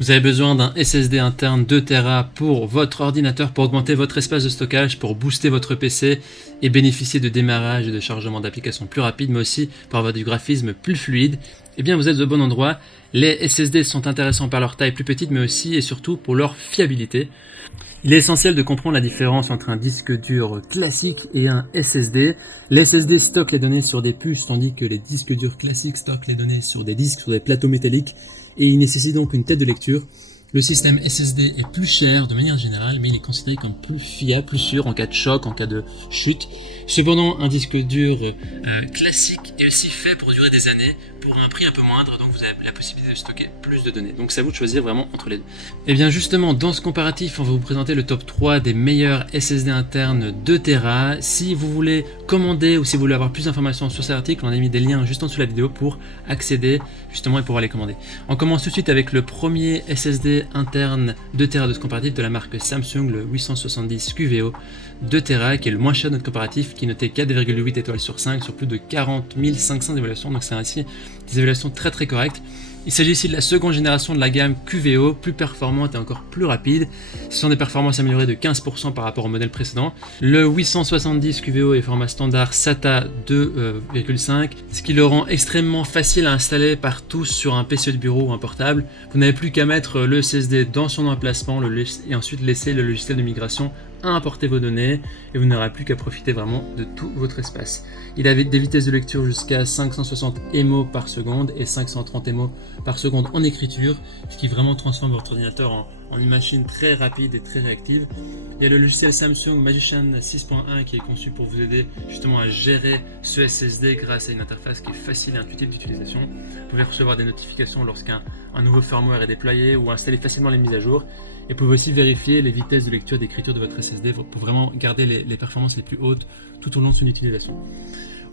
Vous avez besoin d'un SSD interne 2 Tera pour votre ordinateur pour augmenter votre espace de stockage, pour booster votre PC et bénéficier de démarrage et de chargement d'applications plus rapides, mais aussi pour avoir du graphisme plus fluide. Eh bien, vous êtes au bon endroit. Les SSD sont intéressants par leur taille plus petite, mais aussi et surtout pour leur fiabilité. Il est essentiel de comprendre la différence entre un disque dur classique et un SSD. Les SSD stockent les données sur des puces, tandis que les disques durs classiques stockent les données sur des disques, sur des plateaux métalliques, et il nécessite donc une tête de lecture. Le système SSD est plus cher de manière générale, mais il est considéré comme plus fiable, plus sûr en cas de choc, en cas de chute. Cependant, un disque dur classique est aussi fait pour durer des années, pour un prix un peu moindre, donc vous avez la possibilité de stocker plus de données. Donc c'est à vous de choisir vraiment entre les deux. Et bien justement, dans ce comparatif, on va vous présenter le top 3 des meilleurs SSD internes 2 Tera. Si vous voulez commander ou si vous voulez avoir plus d'informations sur cet article, on a mis des liens juste en dessous de la vidéo pour accéder justement et pouvoir les commander. On commence tout de suite avec le premier SSD interne 2 Tera de ce comparatif de la marque Samsung, le 870 QVO 2 Tera, qui est le moins cher de notre comparatif, qui notait 4,8 étoiles sur 5 sur plus de 40 500 évaluations, donc c'est ainsi des évaluations très très correctes. Il s'agit ici de la seconde génération de la gamme QVO, plus performante et encore plus rapide. Ce sont des performances améliorées de 15% par rapport au modèle précédent. Le 870 QVO est format standard SATA 2,5, ce qui le rend extrêmement facile à installer partout sur un PC de bureau ou un portable. Vous n'avez plus qu'à mettre le SSD dans son emplacement et ensuite laisser le logiciel de migration à importer vos données et vous n'aurez plus qu'à profiter vraiment de tout votre espace. Il a des vitesses de lecture jusqu'à 560 MO par seconde et 530 MO par seconde en écriture, ce qui vraiment transforme votre ordinateur en une machine très rapide et très réactive. Il y a le logiciel Samsung Magician 6.1 qui est conçu pour vous aider justement à gérer ce SSD grâce à une interface qui est facile et intuitive d'utilisation. Vous pouvez recevoir des notifications lorsqu'un nouveau firmware est déployé ou installer facilement les mises à jour. Et vous pouvez aussi vérifier les vitesses de lecture et d'écriture de votre SSD pour vraiment garder les performances les plus hautes tout au long de son utilisation.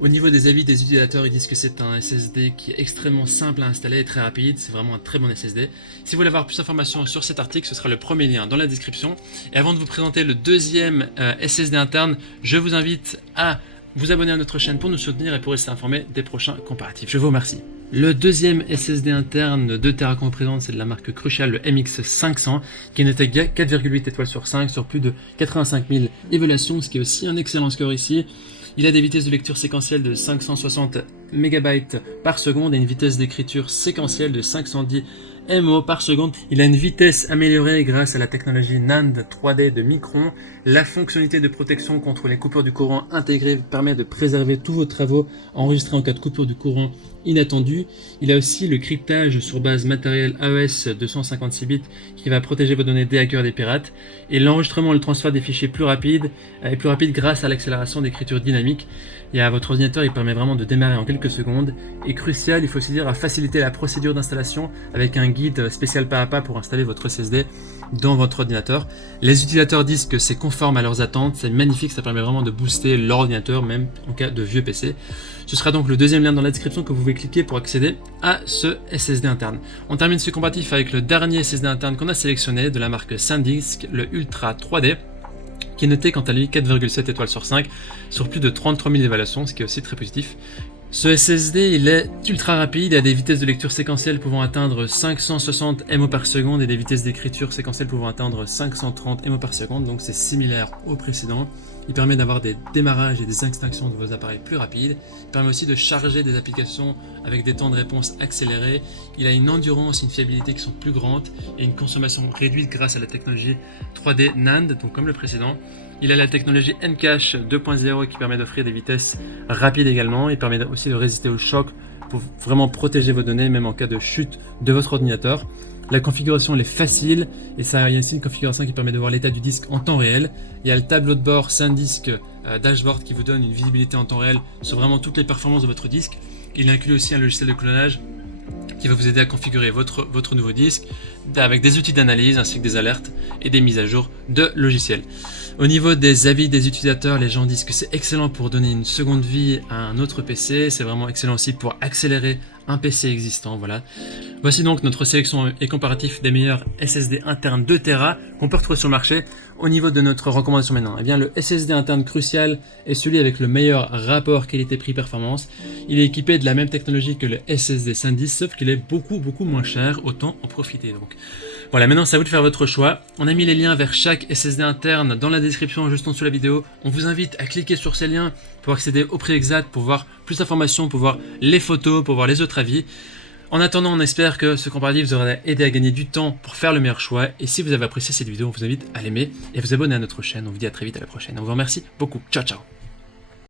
Au niveau des avis des utilisateurs, ils disent que c'est un SSD qui est extrêmement simple à installer et très rapide. C'est vraiment un très bon SSD. Si vous voulez avoir plus d'informations sur cet article, ce sera le premier lien dans la description. Et avant de vous présenter le deuxième SSD interne, je vous invite à vous abonner à notre chaîne pour nous soutenir et pour rester informé des prochains comparatifs. Je vous remercie. Le deuxième SSD interne 2 Tera qu'on présente, c'est de la marque Crucial, le MX500, qui notait 4,8 étoiles sur 5 sur plus de 85 000 évaluations, ce qui est aussi un excellent score ici. Il a des vitesses de lecture séquentielle de 560 MB par seconde et une vitesse d'écriture séquentielle de 510 MO par seconde. Il a une vitesse améliorée grâce à la technologie NAND 3D de Micron. La fonctionnalité de protection contre les coupures du courant intégrée permet de préserver tous vos travaux enregistrés en cas de coupure du courant inattendu. Il a aussi le cryptage sur base matériel AES 256 bits qui va protéger vos données des hackers et des pirates. Et l'enregistrement et le transfert des fichiers plus rapide grâce à l'accélération d'écriture dynamique. Et à votre ordinateur, il permet vraiment de démarrer en quelques secondes. Et crucial, il faut aussi dire, à faciliter la procédure d'installation avec un guide spécial pas à pas pour installer votre SSD dans votre ordinateur. Les utilisateurs disent que c'est conforme à leurs attentes, c'est magnifique, ça permet vraiment de booster leur ordinateur, même en cas de vieux PC. Ce sera donc le deuxième lien dans la description que vous pouvez cliquer pour accéder à ce SSD interne. On termine ce comparatif avec le dernier SSD interne qu'on a sélectionné de la marque SanDisk, le Ultra 3D, qui est noté quant à lui 4,7 étoiles sur 5 sur plus de 33 000 évaluations, ce qui est aussi très positif. Ce SSD, il est ultra rapide, il a des vitesses de lecture séquentielles pouvant atteindre 560 MO par seconde et des vitesses d'écriture séquentielles pouvant atteindre 530 MO par seconde, donc c'est similaire au précédent. Il permet d'avoir des démarrages et des extinctions de vos appareils plus rapides. Il permet aussi de charger des applications avec des temps de réponse accélérés. Il a une endurance et une fiabilité qui sont plus grandes et une consommation réduite grâce à la technologie 3D NAND, donc comme le précédent. Il a la technologie Ncache 2.0 qui permet d'offrir des vitesses rapides également. Il permet aussi de résister au choc pour vraiment protéger vos données, même en cas de chute de votre ordinateur. La configuration elle est facile et il y a aussi une configuration qui permet de voir l'état du disque en temps réel. Il y a le tableau de bord SanDisk Dashboard qui vous donne une visibilité en temps réel sur vraiment toutes les performances de votre disque. Il inclut aussi un logiciel de clonage qui va vous aider à configurer votre nouveau disque avec des outils d'analyse ainsi que des alertes et des mises à jour de logiciels. Au niveau des avis des utilisateurs, les gens disent que c'est excellent pour donner une seconde vie à un autre PC, c'est vraiment excellent aussi pour accélérer un PC existant, voilà. Voici donc notre sélection et comparatif des meilleurs SSD internes 2 Tera qu'on peut retrouver sur le marché. Au niveau de notre recommandation maintenant, eh bien le SSD interne crucial est celui avec le meilleur rapport qualité-prix-performance. Il est équipé de la même technologie que le SSD SanDisk, sauf qu'il est beaucoup moins cher, autant en profiter donc. Voilà, maintenant c'est à vous de faire votre choix. On a mis les liens vers chaque SSD interne dans la description juste en dessous de la vidéo. On vous invite à cliquer sur ces liens pour accéder au prix exact, pour voir plus d'informations, pour voir les photos, pour voir les autres avis. En attendant, on espère que ce comparatif vous aura aidé à gagner du temps pour faire le meilleur choix. Et si vous avez apprécié cette vidéo, on vous invite à l'aimer et à vous abonner à notre chaîne. On vous dit à très vite, à la prochaine. On vous remercie beaucoup. Ciao, ciao.